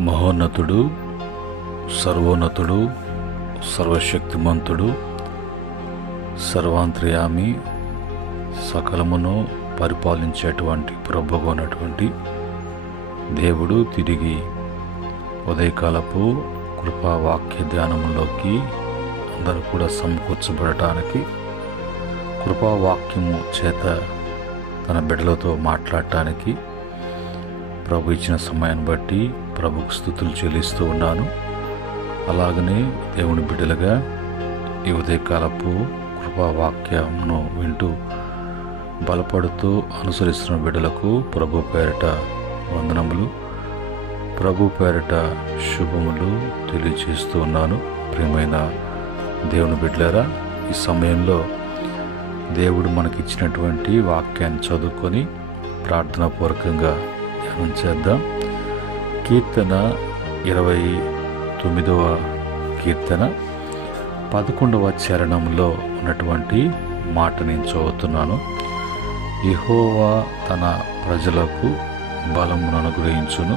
మహోన్నతుడు, సర్వోన్నతుడు, సర్వశక్తిమంతుడు, సర్వాంతర్యామి, సకలమును పరిపాలించేటువంటి ప్రభువు ఉన్నటువంటి దేవుడు తిరిగి ఉదయకాలపు కృపావాక్య ధ్యానంలోకి అందరూ కూడా సమకూర్చబడటానికి, కృపావాక్యము చేత తన బిడ్డలతో మాట్లాడటానికి ప్రభు ఇచ్చిన సమయాన్ని బట్టి ప్రభుకు స్తుతులు చెల్లిస్తూ ఉన్నాను. అలాగనే దేవుని బిడ్డలుగా ఈ ఉదయకాలపు కృపావాక్యమును వింటూ బలపడుతూ అనుసరిస్తున్న బిడ్డలకు ప్రభు పేరిట వందనములు, ప్రభు పేరిట శుభములు తెలియజేస్తూ ఉన్నాను. ప్రియమైన దేవుని బిడ్డలారా, ఈ సమయంలో దేవుడు మనకిచ్చినటువంటి వాక్యాన్ని చదువుకొని ప్రార్థనాపూర్వకంగా ధ్యానం చేద్దాం. కీర్తన 29వ కీర్తన 11వ చరణంలో ఉన్నటువంటి మాట నేను చదువుతున్నాను. యెహోవా తన ప్రజలకు బలమును అనుగ్రహించును,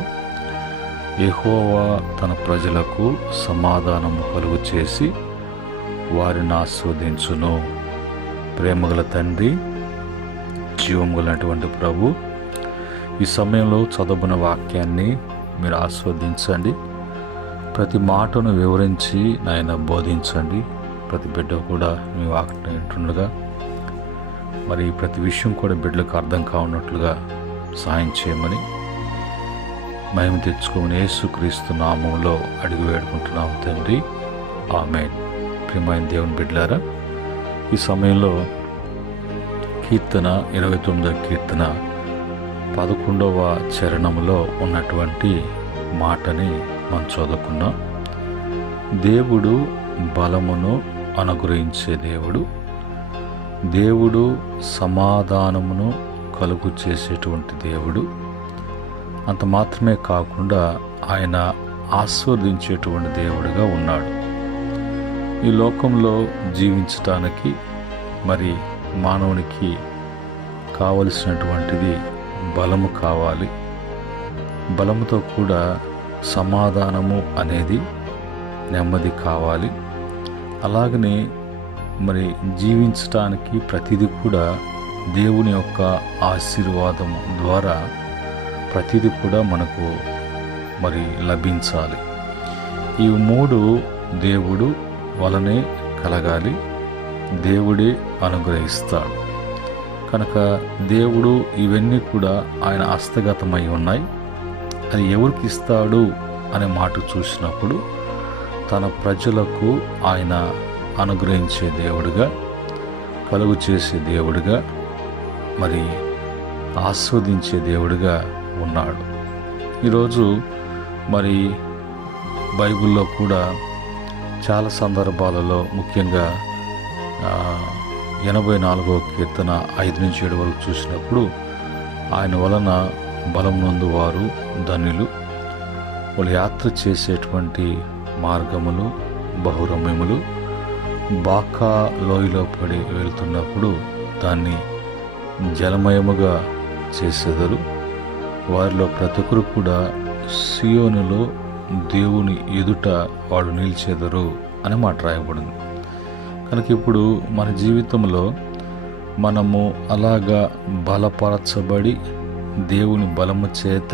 యెహోవా తన ప్రజలకు సమాధానము కలుగు చేసి వారిని ఆస్వాదించును. ప్రేమగల తండ్రి, జీవం గలటువంటి ప్రభు, ఈ సమయంలో చదువున వాక్యాన్ని మీరు ఆస్వాదించండి. ప్రతి మాటను వివరించి నాయన బోధించండి. ప్రతి బిడ్డ కూడా మీ వాక్యం వింటుండగా మరి ప్రతి విషయం కూడా బిడ్డలకు అర్థం కావున్నట్లుగా సహాయం చేయమని మహిమ తెచ్చుకోమని యేసుక్రీస్తు నామములో అడిగి వేడుకుంటున్నాము తండ్రి, ఆమేన్. ప్రియమైన దేవుని బిడ్డలారా, ఈ సమయంలో కీర్తన 29వ కీర్తన 11వ చరణంలో ఉన్నటువంటి మాటని మనం చదువుకున్నాం. దేవుడు బలమును అనుగ్రహించే దేవుడు, దేవుడు సమాధానమును కలుగు చేసేటువంటి దేవుడు. అంత మాత్రమే కాకుండా ఆయన ఆస్వాదించేటువంటి దేవుడిగా ఉన్నాడు. ఈ లోకంలో జీవించటానికి మరి మానవునికి కావలసినటువంటిది బలము కావాలి. బలముతో కూడా సమాధానము అనేది, నెమ్మది కావాలి. అలాగనే మరి జీవించటానికి ప్రతిదీ కూడా దేవుని యొక్క ఆశీర్వాదం ద్వారా ప్రతిదీ కూడా మనకు మరి లభించాలి. ఈ మూడు దేవుడు వలనే కలగాలి, దేవుడే అనుగ్రహిస్తాడు. కనుక దేవుడు ఇవన్నీ కూడా ఆయన హస్తగతమై ఉన్నాయి. అది ఎవరికి ఇస్తాడు అనే మాట చూసినప్పుడు తన ప్రజలకు ఆయన అనుగ్రహించే దేవుడిగా, కలుగు చేసే దేవుడిగా, మరి ఆస్వాదించే దేవుడిగా ఉన్నాడు. ఈరోజు మరి బైబిల్లో కూడా చాలా సందర్భాలలో, ముఖ్యంగా 84వ కీర్తన 5-7 వరకు చూసినప్పుడు ఆయన వలన బలం నందు వారు ధన్యులు, వాళ్ళు యాత్ర చేసేటువంటి మార్గములు బహురమ్యములు, బాకా లోయలో పడి వెళ్తున్నప్పుడు దాన్ని జలమయముగా చేసేదరు, వారిలో ప్రతి ఒక్కరు కూడా సియోనులో దేవుని ఎదుట వాళ్ళు నిలిచేదరు అని మాట రాయబడింది. కనుక ఇప్పుడు మన జీవితంలో మనము అలాగా బలపరచబడి దేవుని బలము చేత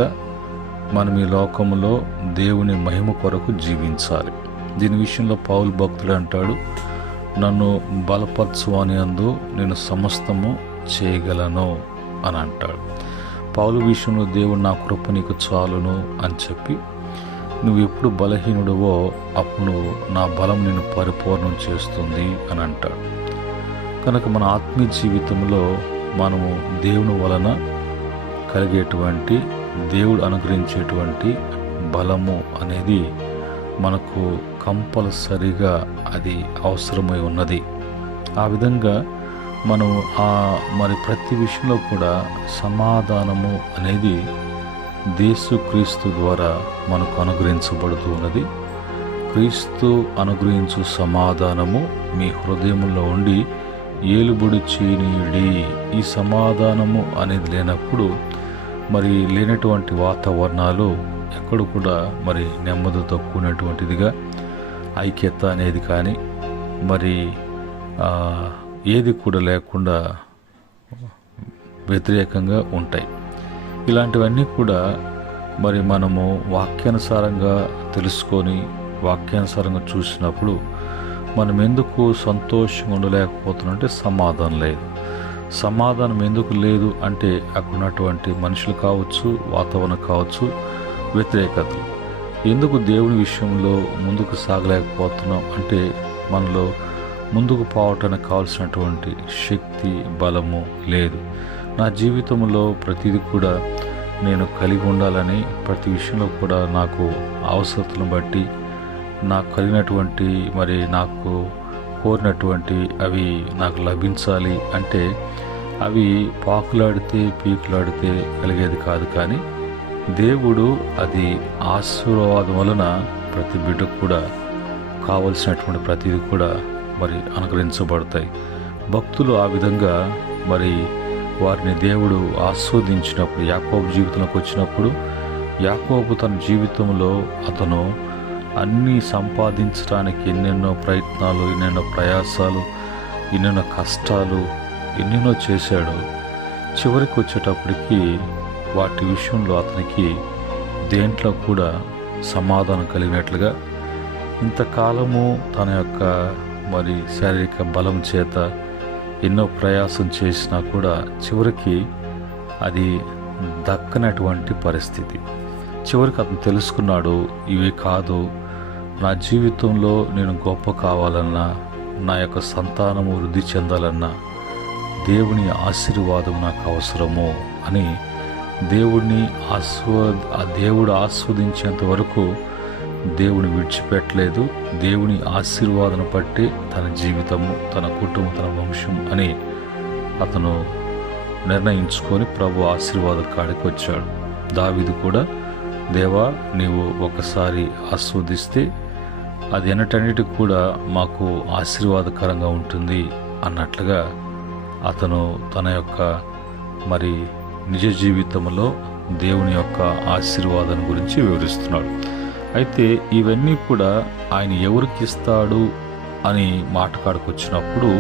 మనం ఈ లోకంలో దేవుని మహిమ కొరకు జీవించాలి. దీని విషయంలో పౌలు భక్తుడు అంటాడు, నన్ను బలపరచువాని యందు నేను సమస్తము చేయగలను అని అంటాడు. పౌలు విషయంలో దేవుడు నా కృప నీకు చాలును అని చెప్పి, నువ్వు ఎప్పుడు బలహీనుడువో అప్పుడు నా బలం నిన్ను పరిపూర్ణం చేస్తుంది అని అంటాడు. కనుక మన ఆత్మీయ జీవితంలో మనము దేవుని వలన కలిగేటువంటి, దేవుడు అనుగ్రహించేటువంటి బలము అనేది మనకు కంపల్సరిగా అది అవసరమై ఉన్నది. ఆ విధంగా మనం మరి ప్రతి విషయంలో కూడా సమాధానము అనేది యేసుక్రీస్తు ద్వారా మనకు అనుగ్రహించబడుతూ ఉన్నది. క్రీస్తు అనుగ్రహించు సమాధానము మీ హృదయంలో ఉండి ఏలుబడి చేయనీయుడి. ఈ సమాధానము అనేది లేనప్పుడు మరి లేనటువంటి వాతావరణాలు ఎక్కడ కూడా మరి నెమ్మదితో కూడినటువంటిదిగా ఐక్యత అనేది కానీ మరి ఏది కూడా లేకుండా వ్యతిరేకంగా ఉంటాయి. ఇలాంటివన్నీ కూడా మరి మనము వాక్యానుసారంగా తెలుసుకొని వాక్యానుసారంగా చూసినప్పుడు మనం ఎందుకు సంతోషంగా ఉండలేకపోతున్నాం అంటే సమాధానం లేదు. సమాధానం ఎందుకు లేదు అంటే అక్కడ ఉన్నటువంటి మనుషులు కావచ్చు, వాతావరణం కావచ్చు, వ్యతిరేకతలు. ఎందుకు దేవుని విషయంలో ముందుకు సాగలేకపోతున్నాం అంటే మనలో ముందుకు పోవటానికి కావాల్సినటువంటి శక్తి, బలము లేదు. నా జీవితంలో ప్రతిదీ కూడా నేను కలిగి ఉండాలని, ప్రతి విషయంలో కూడా నాకు అవసరతలను బట్టి నాకు కలిగినటువంటి మరి నాకు కోరినటువంటి అవి నాకు లభించాలి అంటే అవి పాకులాడితే పీకులాడితే కలిగేది కాదు. కానీ దేవుడు అది ఆశీర్వాదం వలన ప్రతి బిడ్డకు కూడా కావలసినటువంటి ప్రతిదీ కూడా మరి అనుగ్రహించబడతాయి. భక్తులు ఆ విధంగా మరి వారిని దేవుడు ఆస్వాదించినప్పుడు, యాకోబు జీవితంలోకి వచ్చినప్పుడు యాకోబు తన జీవితంలో అతను అన్నీ సంపాదించడానికి ఎన్నెన్నో ప్రయత్నాలు, ఎన్నెన్నో ప్రయాసాలు, ఎన్నెన్నో కష్టాలు, ఎన్నెన్నో చేశాడు. చివరికి వచ్చేటప్పటికి వాటి విషయంలో అతనికి దేంట్లో కూడా సమాధానం కలిగినట్లుగా, ఇంతకాలము తన యొక్క మరి శారీరక బలం చేత ఎన్నో ప్రయాసం చేసినా కూడా చివరికి అది దక్కనటువంటి పరిస్థితి. చివరికి అతను తెలుసుకున్నాడు, ఇవి కాదు, నా జీవితంలో నేను గొప్ప కావాలన్నా, నా యొక్క సంతానము వృద్ధి చెందాలన్నా దేవుని ఆశీర్వాదం నాకు అవసరము అని దేవుడు ఆస్వాదించేంత వరకు దేవుని విడిచిపెట్టలేదు. దేవుని ఆశీర్వాదం బట్టి తన జీవితము, తన కుటుంబం, తన వంశం అని అతను నిర్ణయించుకొని ప్రభు ఆశీర్వాదం కాడికి వచ్చాడు. దావీదు కూడా, దేవా నీవు ఒకసారి ఆస్వాదిస్తే అది ఎన్నటన్నిటికి కూడా మాకు ఆశీర్వాదకరంగా ఉంటుంది అన్నట్లుగా అతను తన యొక్క మరి నిజ జీవితంలో దేవుని యొక్క ఆశీర్వాదం గురించి వివరిస్తున్నాడు. అయితే ఇవన్నీ కూడా ఆయన ఎవరికి ఇస్తాడు అని మాటకాడుకొచ్చినప్పుడు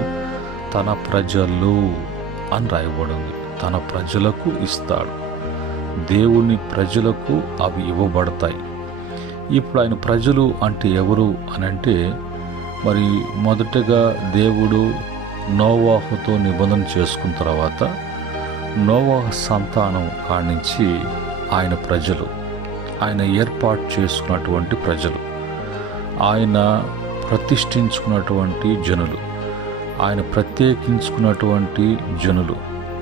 తన ప్రజలు అని రాయబడింది. తన ప్రజలకు ఇస్తాడు. దేవుని ప్రజలకు అవి ఇవ్వబడతాయి. ఇప్పుడు ఆయన ప్రజలు అంటే ఎవరు అని అంటే మరి మొదటగా దేవుడు నోవాహుతో నిబంధన చేసుకున్న తర్వాత నోవాహు సంతానం కానించి ఆయన ప్రజలు, ఆయన ఏర్పాటు చేసుకున్నటువంటి ప్రజలు, ఆయన ప్రతిష్ఠించుకున్నటువంటి జనులు, ఆయన ప్రత్యేకించుకున్నటువంటి జనులు,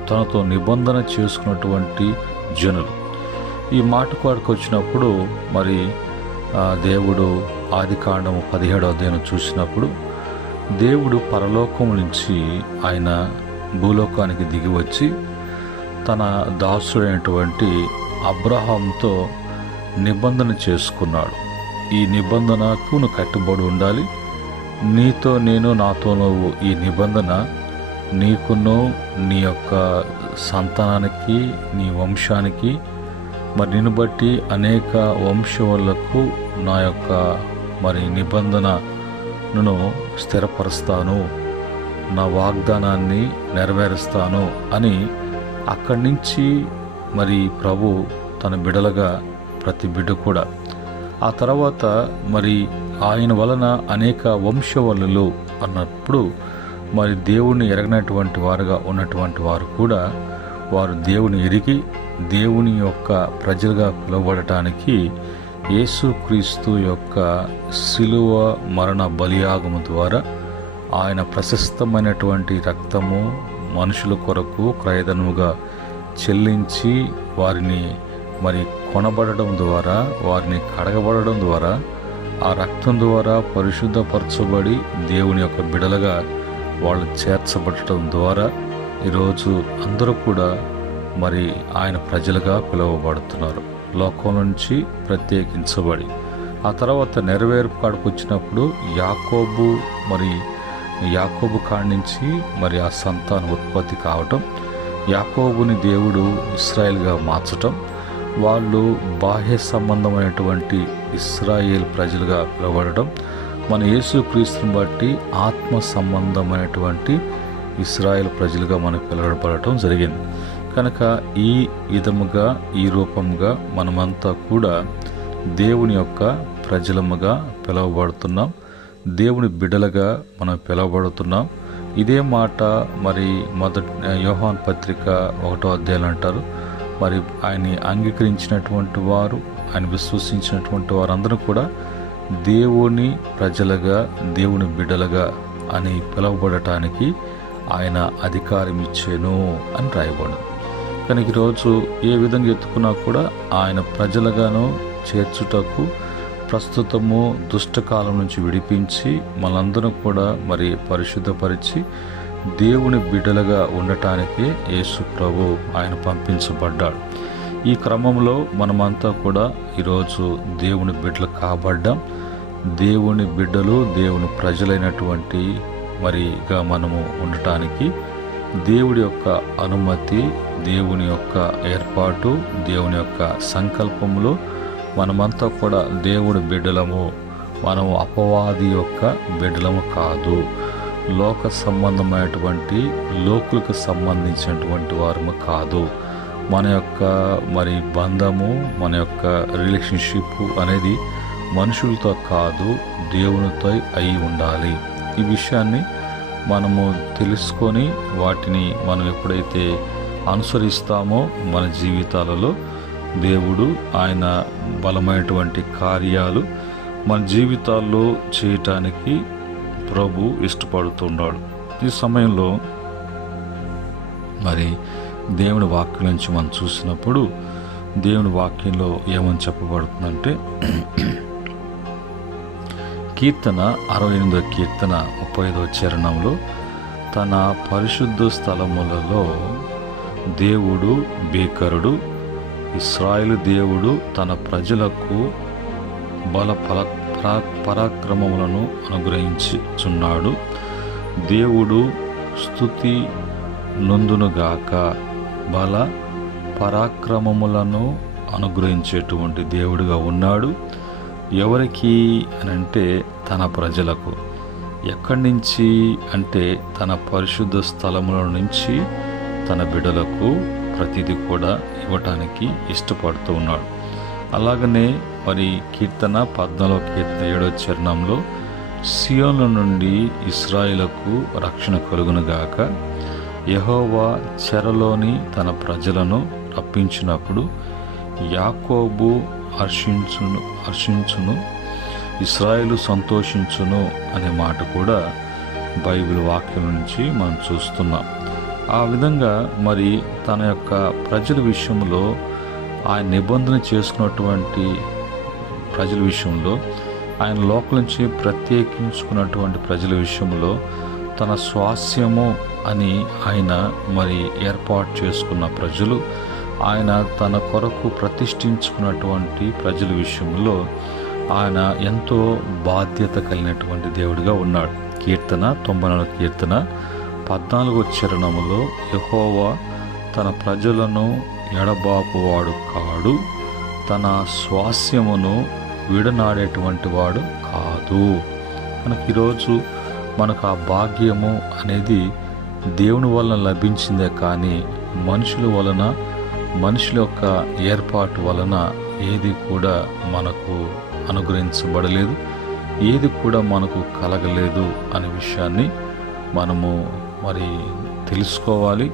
తనతో నిబంధన చేసుకున్నటువంటి జనులు. ఈ మాటకు వాడికి వచ్చినప్పుడు మరి దేవుడు ఆదికాండము 17వ అధ్యాయం చూసినప్పుడు దేవుడు పరలోకం నుంచి ఆయన భూలోకానికి దిగి వచ్చి తన దాసుడైనటువంటి అబ్రహాంతో నిబంధన చేసుకున్నాడు. ఈ నిబంధనకు నువ్వు కట్టుబడి ఉండాలి, నీతో నేను, నాతో నువ్వు, ఈ నిబంధన నీకును నీ యొక్క సంతానానికి, నీ వంశానికి, మరి నిన్ను బట్టి అనేక వంశములకు నా యొక్క మరి నిబంధనను స్థిరపరుస్తాను, నా వాగ్దానాన్ని నెరవేరుస్తాను అని అక్కడి నుంచి మరి ప్రభు తన బిడలుగా ప్రతి బిడ్డ కూడా ఆ తర్వాత మరి ఆయన వలన అనేక వంశవల్లులు అన్నప్పుడు మరి దేవుణ్ణి ఎరగనటువంటి వారుగా ఉన్నటువంటి వారు కూడా వారు దేవుని ఎరిగి దేవుని యొక్క ప్రజలుగా పిలువబడటానికి యేసుక్రీస్తు యొక్క శిలువ మరణ బలియాగము ద్వారా ఆయన ప్రశస్తమైనటువంటి రక్తము మనుషుల కొరకు క్రయధనముగా చెల్లించి వారిని మరి కొనబడడం ద్వారా, వారిని కడగబడడం ద్వారా, ఆ రక్తం ద్వారా పరిశుద్ధపరచబడి దేవుని యొక్క బిడలుగా వాళ్ళు చేర్చబడటం ద్వారా ఈరోజు అందరూ కూడా మరి ఆయన ప్రజలుగా పిలువబడుతున్నారు, లోకం నుంచి ప్రత్యేకించబడి. ఆ తర్వాత నెరవేర్పు కాడికి వచ్చినప్పుడు యాకోబు కాడి నుంచి మరి ఆ సంతాన ఉత్పత్తి కావటం, యాకోబుని దేవుడు ఇశ్రాయేల్గా మార్చటం, వాళ్ళు బాహ్య సంబంధమైనటువంటి ఇశ్రాయేల్ ప్రజలుగా పిలువబడటం, మన యేసుక్రీస్తుని బట్టి ఆత్మ సంబంధమైనటువంటి ఇశ్రాయేల్ ప్రజలుగా మనకు పిలువబడటం జరిగింది. కనుక ఈ విధముగా ఈ రూపంగా మనమంతా కూడా దేవుని యొక్క ప్రజలముగా పిలువబడుతున్నాం, దేవుని బిడ్డలుగా మనం పిలువబడుతున్నాం. ఇదే మాట మరి యోహాను పత్రిక 1వ అధ్యాయం అంటారు. మరి ఆయన్ని అంగీకరించినటువంటి వారు, ఆయన విశ్వసించినటువంటి వారందరూ కూడా దేవుని ప్రజలుగా, దేవుని బిడ్డలుగా అని పిలువబడటానికి ఆయన అధికారం ఇచ్చేను అని రాయబడింది. కనుక ఈరోజు ఏ విధంగా ఎత్తుకున్నా కూడా ఆయన ప్రజలుగాను చేర్చుటకు, ప్రస్తుతము దుష్టకాలం నుంచి విడిపించి మనందరం కూడా మరి పరిశుద్ధపరిచి దేవుని బిడ్డలుగా ఉండటానికి యేసు ప్రభు ఆయన పంపించబడ్డాడు. ఈ క్రమంలో మనమంతా కూడా ఈరోజు దేవుని బిడ్డలు కాబడ్డాం. దేవుని బిడ్డలు, దేవుని ప్రజలైనటువంటి మరిగా మనము ఉండటానికి దేవుడి యొక్క అనుమతి, దేవుని యొక్క ఏర్పాటు, దేవుని యొక్క సంకల్పంలో మనమంతా కూడా దేవుని బిడ్డలము. మనము అపవాది యొక్క బిడ్డలము కాదు, లోక సంబంధమైనటువంటి లోకులకు సంబంధించినటువంటి వారము కాదు. మన యొక్క మరి బంధము, మన యొక్క రిలేషన్షిప్ అనేది మనుషులతో కాదు, దేవునితో అయి ఉండాలి. ఈ విషయాన్ని మనము తెలుసుకొని వాటిని మనం ఎప్పుడైతే అనుసరిస్తామో మన జీవితాలలో దేవుడు ఆయన బలమైనటువంటి కార్యాలు మన జీవితాల్లో చేయటానికి ప్రభు ఇష్టపడుతున్నాడు. ఈ సమయంలో మరి దేవుని వాక్యం నుంచి మనం చూసినప్పుడు దేవుని వాక్యంలో ఏమని చెప్పబడుతుందంటే, కీర్తన 68వ కీర్తన 35వ చరణంలో, తన పరిశుద్ధ స్థలములలో దేవుడు భీకరుడు, ఇశ్రాయేలు దేవుడు తన ప్రజలకు బల పరాక్రమములను అనుగ్రహించుచున్నాడు. దేవుడు స్తుతి నొందునుగాక. బల పరాక్రమములను అనుగ్రహించేటువంటి దేవుడుగా ఉన్నాడు. ఎవరికి అనంటే తన ప్రజలకు. ఎక్కడి నుంచి అంటే తన పరిశుద్ధ స్థలముల నుంచి తన బిడ్డలకు ప్రతిదీ కూడా ఇవ్వటానికి ఇష్టపడుతూ ఉన్నాడు. అలాగనే మరి కీర్తన 14వ కీర్తన 7వ చరణంలో, సియోను నుండి ఇశ్రాయేలుకు రక్షణ కలుగునుగాక. యెహోవా చెరలోని తన ప్రజలను రప్పించినప్పుడు యాకోబు హర్షించును, ఇశ్రాయేలు సంతోషించును అనే మాట కూడా బైబిల్ వాక్యం నుంచి మనం చూస్తున్నాం. ఆ విధంగా మరి తన యొక్క ప్రజల విషయంలో ఆయన నిబంధన చేసుకున్నటువంటి ప్రజల విషయంలో, ఆయన లోకం నుంచి ప్రత్యేకించుకున్నటువంటి ప్రజల విషయంలో తన స్వాస్యము అని ఆయన మరి ఏర్పాటు చేసుకున్న ప్రజలు, ఆయన తన కొరకు ప్రతిష్ఠించుకున్నటువంటి ప్రజల విషయంలో ఆయన ఎంతో బాధ్యత కలిగినటువంటి దేవుడిగా ఉన్నాడు. కీర్తన 94వ కీర్తన 14వ చరణములో, యెహోవా తన ప్రజలను ఎడబాపువాడు కాడు, తన స్వాస్యమును విడనాడేటువంటి వాడు కాదు. మనకి ఈరోజు మనకు ఆ భాగ్యము అనేది దేవుని వలన లభించిందే కానీ మనుషుల వలన, మనుషుల యొక్క ఏర్పాటు వలన ఏది కూడా మనకు అనుగ్రహించబడలేదు, ఏది కూడా మనకు కలగలేదు అనే విషయాన్ని మనము మరి తెలుసుకోవాలి.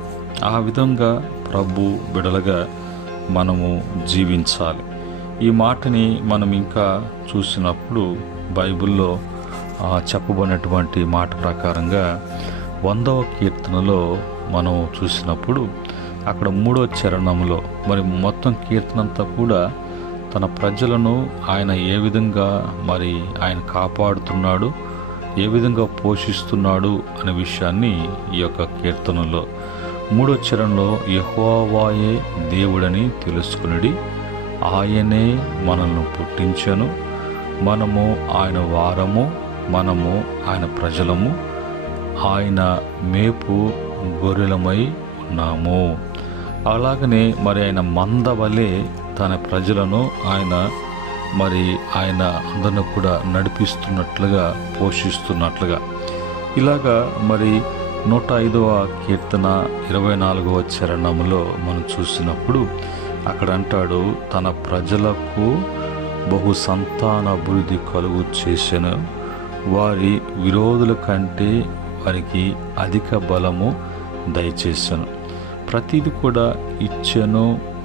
ఆ విధంగా ప్రభు బిడలుగా మనము జీవించాలి. ఈ మాటని మనం ఇంకా చూసినప్పుడు బైబిల్లో చెప్పబడినటువంటి మాట ప్రకారంగా 100వ కీర్తనలో మనం చూసినప్పుడు అక్కడ 3వ చరణంలో మరి మొత్తం కీర్తన అంతా కూడా తన ప్రజలను ఆయన ఏ విధంగా మరి ఆయన కాపాడుతున్నాడు, ఏ విధంగా పోషిస్తున్నాడు అనే విషయాన్ని ఈ యొక్క కీర్తనలో 3వ చరణంలో, యెహోవాయే దేవుడని తెలుసుకునిడి, ఆయనే మనల్ని పుట్టించెను, మనము ఆయన వారము, మనము ఆయన ప్రజలము, ఆయన మేపు గొర్రెలమై ఉన్నాము. అలాగనే మరి ఆయన మంద వలె తన ప్రజలను ఆయన అందరిని కూడా నడిపిస్తున్నట్లుగా, పోషిస్తున్నట్లుగా. ఇలాగా 105వ కీర్తన 24వ చరణంలో మనం చూసినప్పుడు అక్కడ అంటాడు, తన ప్రజలకు బహు సంతానాభివృద్ధి కలుగు చేసెను, వారి విరోధుల కంటే వారికి అధిక బలము దయచేసెను. ప్రతిది కూడా ఇచ్చెను,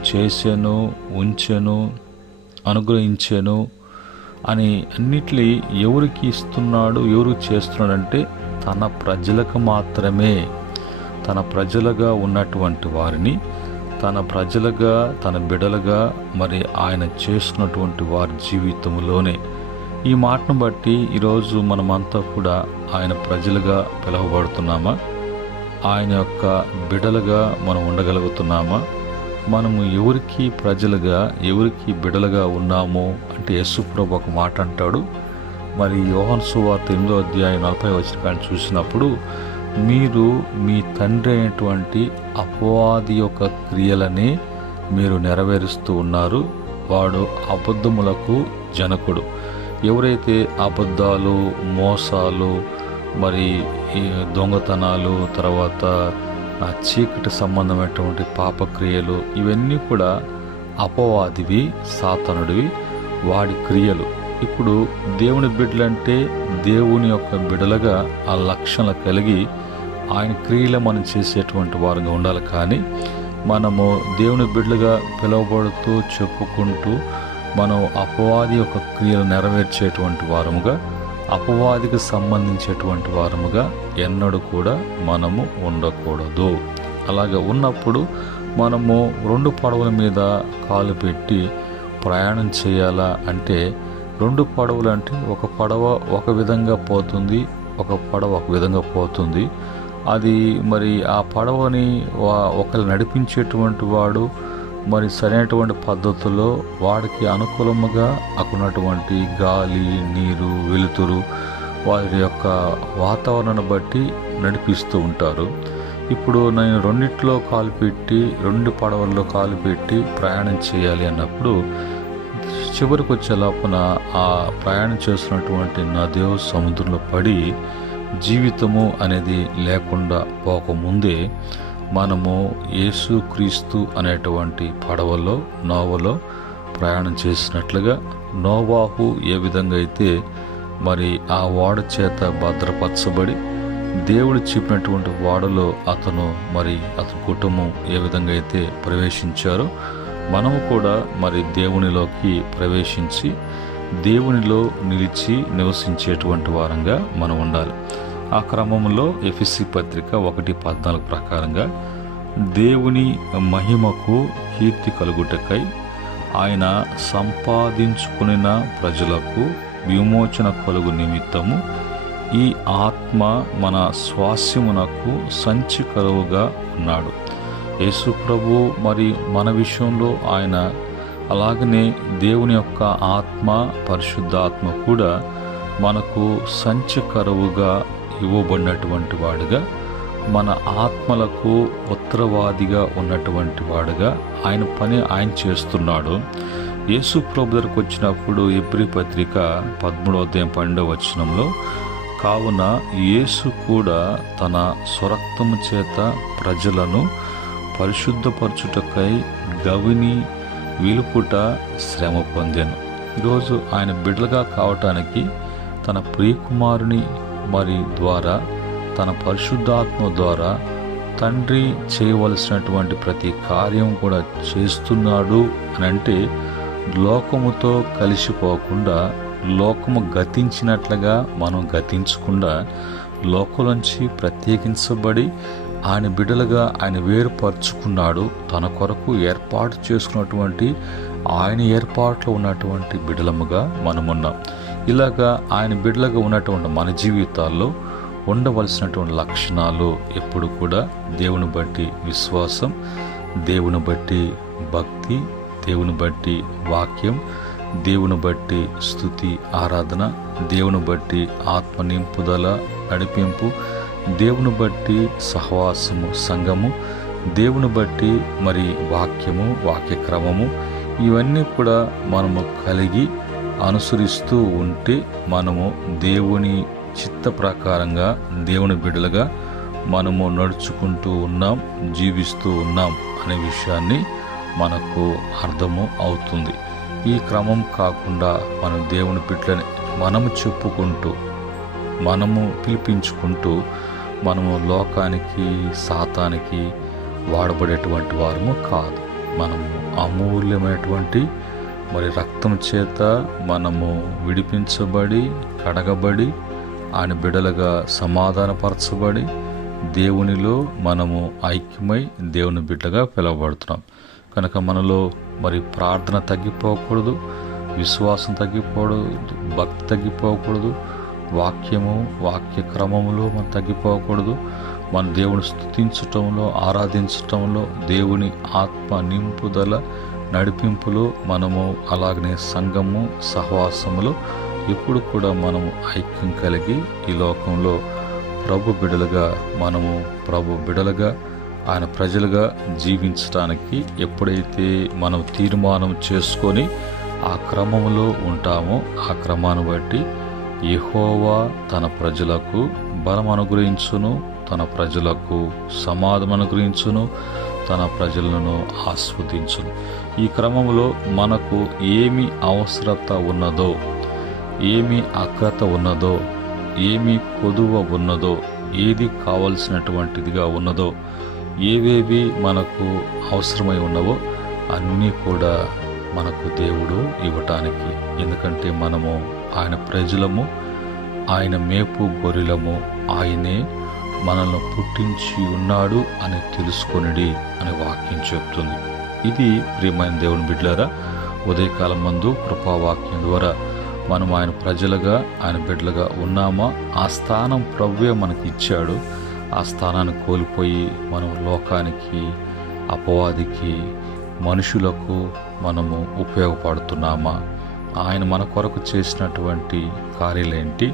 చేసెను, ఉంచెను, అనుగ్రహించెను అని అన్నిటినీ ఎవరికి ఇస్తున్నాడు, ఎవరికి చేస్తున్నాడంటే తన ప్రజలకు మాత్రమే. తన ప్రజలుగా ఉన్నటువంటి వారిని, తన ప్రజలుగా, తన బిడలుగా ఆయన చేస్తున్నటువంటి వారి జీవితంలోనే. ఈ మాటను బట్టి ఈరోజు మనమంతా కూడా ఆయన ప్రజలుగా పిలువబడుతున్నామా? ఆయన యొక్క బిడలుగా మనం ఉండగలుగుతున్నామా? మనము ఎవరికి ప్రజలుగా, ఎవరికి బిడలుగా ఉన్నామో అంటే యేసు ప్రభువు ఒక మాట అంటాడు. యోహాను సువార్త 8వ అధ్యాయం 40వ వచనాన్ని చూసినప్పుడు, మీరు మీ తండ్రి అయినటువంటి అపవాది యొక్క క్రియలని మీరు నెరవేరుస్తూ ఉన్నారు, వాడు అబద్ధములకు జనకుడు. ఎవరైతే అబద్ధాలు, మోసాలు, ఈ దొంగతనాలు, తర్వాత చీకటి సంబంధమైనటువంటి పాపక్రియలు, ఇవన్నీ కూడా అపవాదివి, సాతానుడివి, వాడి క్రియలు. ఇప్పుడు దేవుని బిడ్డలంటే దేవుని యొక్క బిడ్డలుగా ఆ లక్షణాలు కలిగి ఆయన క్రియలు మనం చేసేటువంటి వారుగా ఉండాలి. కానీ మనము దేవుని బిడ్డలుగా పిలువబడుతూ చెప్పుకుంటూ మనం అపవాది యొక్క క్రియలు నెరవేర్చేటువంటి వారముగా, అపవాదికి సంబంధించేటువంటి వారముగా ఎన్నడూ కూడా మనము ఉండకూడదు. అలాగే ఉన్నప్పుడు మనము 2 పడవల మీద కాలు పెట్టి ప్రయాణం చేయాలా అంటే, 2 పడవలు అంటే ఒక పడవ ఒక విధంగా పోతుంది, ఒక పడవ ఒక విధంగా పోతుంది. అది ఆ పడవని ఒకరు నడిపించేటువంటి వాడు సరైనటువంటి పద్ధతుల్లో వాడికి అనుకూలముగా అక్కడున్నటువంటి గాలి, నీరు, వెలుతురు, వారి యొక్క వాతావరణాన్ని బట్టి నడిపిస్తూ ఉంటారు. ఇప్పుడు నేను 2 కాలు పెట్టి, 2 పడవల్లో కాలు పెట్టి ప్రయాణం చేయాలి అన్నప్పుడు చివరికి వచ్చే లోపల ఆ ప్రయాణం చేస్తున్నటువంటి నదో సముద్రంలో పడి జీవితము అనేది లేకుండా పోకముందే మనము యేసుక్రీస్తు అనేటువంటి పడవలో, నోవలో ప్రయాణం చేసినట్లుగా, నోవాహు ఏ విధంగా అయితే ఆ ఓడ చేత భద్రపరచబడి దేవుడు చెప్పినటువంటి ఓడలో అతను అతని కుటుంబం ఏ విధంగా అయితే ప్రవేశించారో, మనము కూడా దేవునిలోకి ప్రవేశించి దేవునిలో నిలిచి నివసించేటువంటి వారంగా మనం ఉండాలి. ఆ క్రమంలో ఎఫెసీ పత్రిక 1:14 ప్రకారంగా, దేవుని మహిమకు కీర్తి కలుగుటకై ఆయన సంపాదించుకున్న ప్రజలకు విమోచన కలుగు నిమిత్తము ఈ ఆత్మ మన స్వాస్యమునకు సంచి కరువుగా ఉన్నాడు. యేసు ప్రభు మన విషయంలో ఆయన అలాగనే దేవుని యొక్క ఆత్మ, పరిశుద్ధాత్మ కూడా మనకు సంచి కరువుగా ఇవ్వబడినటువంటి వాడుగా, మన ఆత్మలకు ఉత్తరవాదిగా ఉన్నటువంటి వాడుగా ఆయన పని ఆయన చేస్తున్నాడు. యేసు ప్రభు దగ్గరకు వచ్చినప్పుడు హెబ్రీ పత్రిక 13వ అధ్యాయం 12వ వచనంలో, కావున యేసు కూడా తన స్వరక్తము చేత ప్రజలను పరిశుద్ధపరచుటకై గవిని విలుపుట శ్రమ పొందెను. ఈరోజు ఆయన బిడ్డలుగా కావటానికి తన ప్రియకుమారుని ద్వారా, తన పరిశుద్ధాత్మ ద్వారా తండ్రి చేయవలసినటువంటి ప్రతి కార్యం కూడా చేస్తున్నాడు అని అంటే, లోకముతో కలిసిపోకుండా, లోకము గతించినట్లుగా మనం గతించకుండా, లోకంలోంచి ప్రత్యేకించబడి ఆయన బిడ్డలుగా ఆయన వేరుపరుచుకున్నాడు. తన కొరకు ఏర్పాటు చేసుకున్నటువంటి ఆయన ఏర్పాట్లో ఉన్నటువంటి బిడ్డలముగా మనమున్నాం. ఇలాగా ఆయన బిడ్డలుగా ఉన్నటువంటి మన జీవితాల్లో ఉండవలసినటువంటి లక్షణాలు ఎప్పుడు కూడా దేవుని బట్టి విశ్వాసం, దేవుని బట్టి భక్తి, దేవుని బట్టి వాక్యం, దేవుని బట్టి స్తుతి ఆరాధన, దేవుని బట్టి ఆత్మ నింపుదల నడిపింపు, దేవుని బట్టి సహవాసము సంఘము, దేవుని బట్టి వాక్యము, వాక్యక్రమము, ఇవన్నీ కూడా మనము కలిగి అనుసరిస్తూ ఉంటే మనము దేవుని చిత్త ప్రకారంగా దేవుని బిడ్డలుగా మనము నడుచుకుంటూ ఉన్నాం, జీవిస్తూ ఉన్నాం అనే విషయాన్ని మనకు అర్థము అవుతుంది. ఈ క్రమం కాకుండా మనం దేవుని బిడ్డలని మనము చెప్పుకుంటూ, మనము పిలిపించుకుంటూ, మనము లోకానికి సాతానికి వాడబడేటువంటి వారము కాదు. మనము అమూల్యమైనటువంటి రక్తం చేత మనము విడిపించబడి, కడగబడి, ఆయన బిడ్డలుగా సమాధానపరచబడి, దేవునిలో మనము ఐక్యమై దేవుని బిడ్డగా పిలువబడుతున్నాం. కనుక మనలో ప్రార్థన తగ్గిపోకూడదు, విశ్వాసం తగ్గిపోకూడదు, భక్తి తగ్గిపోకూడదు, వాక్య క్రమంలో మనం తగ్గిపోకూడదు. మన దేవుని స్తుతించటంలో, ఆరాధించటంలో, దేవుని ఆత్మ నింపుదల నడిపింపులో మనము, అలాగనే సంఘము సహవాసములో ఎప్పుడు కూడా మనము ఐక్యం కలిగి ఈ లోకంలో ప్రభు బిడలుగా ఆయన ప్రజలుగా జీవించడానికి ఎప్పుడైతే మనం తీర్మానం చేసుకొని ఆ క్రమంలో ఉంటామో, ఆ క్రమాన్ని బట్టి యెహోవా తన ప్రజలకు బలం అనుగ్రహించును, తన ప్రజలకు సమాధానం అనుగ్రహించును, తన ప్రజలను ఆస్వాదించును. ఈ క్రమంలో మనకు ఏమి అవసరత ఉన్నదో, ఏమి అక్రత ఉన్నదో, ఏమి కొదువ ఉన్నదో, ఏది కావలసినటువంటిదిగా ఉన్నదో, ఏవేవి మనకు అవసరమై ఉన్నవో అన్నీ కూడా మనకు దేవుడు ఇవ్వటానికి. ఎందుకంటే మనము ఆయన ప్రజలము, ఆయన మేపు గొర్రెలము, ఆయనే మనల్ని పుట్టించి ఉన్నాడు అని తెలుసుకొనిడి అనే వాక్యం చెప్తుంది. ఇది ప్రియమైన దేవుని బిడ్డలారా, ఉదయకాలం మందు కృపావాక్యం ద్వారా మనం ఆయన ప్రజలుగా, ఆయన బిడ్డలుగా ఉన్నామా? ఆ స్థానం ప్రభువే మనకి ఇచ్చాడు. ఆ స్థానాన్ని కోల్పోయి మనం లోకానికి, అపవాదికి, మనుషులకు మనము ఉపయోగపడుతున్నామా? ఆయన మన కొరకు చేసినటువంటి కార్యాలేంటి?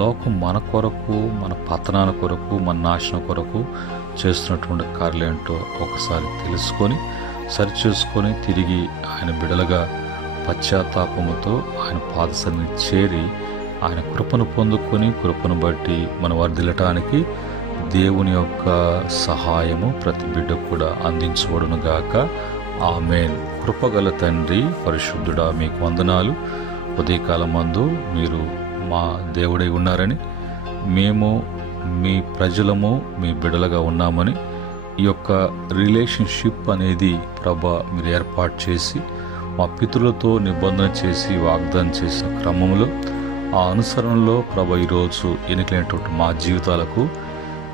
లోకం మన కొరకు, మన పతనాల కొరకు, మన నాశనం కొరకు చేస్తున్నటువంటి కార్యాలేంటో ఒకసారి తెలుసుకొని, సరిచేసుకొని, తిరిగి ఆయన బిడలుగా పశ్చాత్తాపముతో ఆయన పాదసన్నిధిని చేరి ఆయన కృపను పొందుకొని, కృపను బట్టి మనం వర్ధిల్లటానికి దేవుని యొక్క సహాయము ప్రతి బిడ్డ కూడా అందించబడును గాక. ఆమేన్. కృపగల తండ్రి పరిశుద్ధుడా, మీకు వందనాలు. ఉదయకాలం మందు మీరు మా దేవుడై ఉన్నారని, మేము మీ ప్రజలము, మీ బిడ్డలుగా ఉన్నామని, ఈ యొక్క రిలేషన్షిప్ అనేది ప్రభా మీరు ఏర్పాటు చేసి మా పితరులతో నిబంధన చేసి వాగ్దానం చేసిన క్రమంలో, ఆ అనుసరణలో ప్రభా ఈరోజు ఎన్నికైనటువంటి మా జీవితాలకు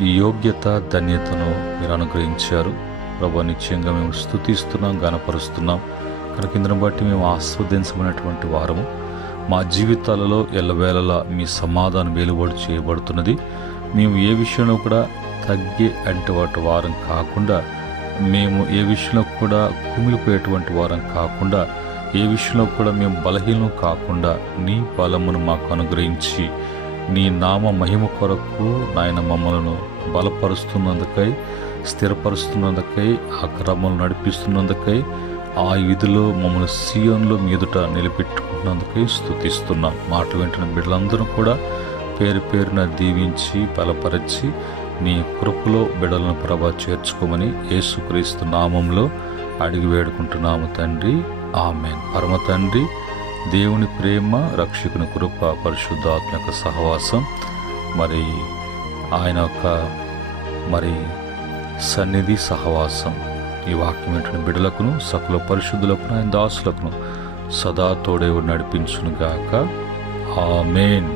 ఈ యోగ్యత, ధన్యతను మీరు అనుగ్రహించారు. ప్రభా నిశ్చయంగా మేము స్తుతిస్తున్నాం, గణపరుస్తున్నాం. కనుక ఇందును బట్టి మేము ఆస్వాదించబడినటువంటి వారము. మా జీవితాలలో ఎల్లవేళలా మీ సమాధానం వెలువడి చేయబడుతున్నది. మేము ఏ విషయంలో కూడా తగ్గే అంటే వారం కాకుండా, మేము ఏ విషయంలో కూడా కుమిలిపోయేటువంటి వారం కాకుండా, ఏ విషయంలో కూడా మేము బలహీనం కాకుండా నీ బలమును మాకు అనుగ్రహించి, నీ నామ మహిమ కొరకు నాయన మమ్మలను బలపరుస్తున్నందుకై, స్థిరపరుస్తున్నందుకై, ఆ క్రమంలో నడిపిస్తున్నందుకై, ఆ విధిలో మమ్మల్ని సీయోనులో మీదుట నిలబెట్టుకున్నందుకై స్తుతిస్తున్నాం. మాట వెంటనే బిడ్డలందరూ కూడా పేరు పేరున దీవించి బలపరచి నీ కృపలో బిడ్డలను ప్రభా చేర్చుకోమని యేసుక్రీస్తు నామంలో అడిగి వేడుకుంటున్నాము తండ్రి. ఆమేన్. పరమ తండ్రి దేవుని ప్రేమ, రక్షకుని కృప, పరిశుద్ధాత్మ యొక్క సహవాసం, ఆయన యొక్క సన్నిధి సహవాసం ఈ వాక్యం ఏంటంటే బిడ్డలకును, సకల పరిశుద్ధులకును, ఆయన దాసులకును సదా తోడే నడిపించును గాక. ఆమేన్.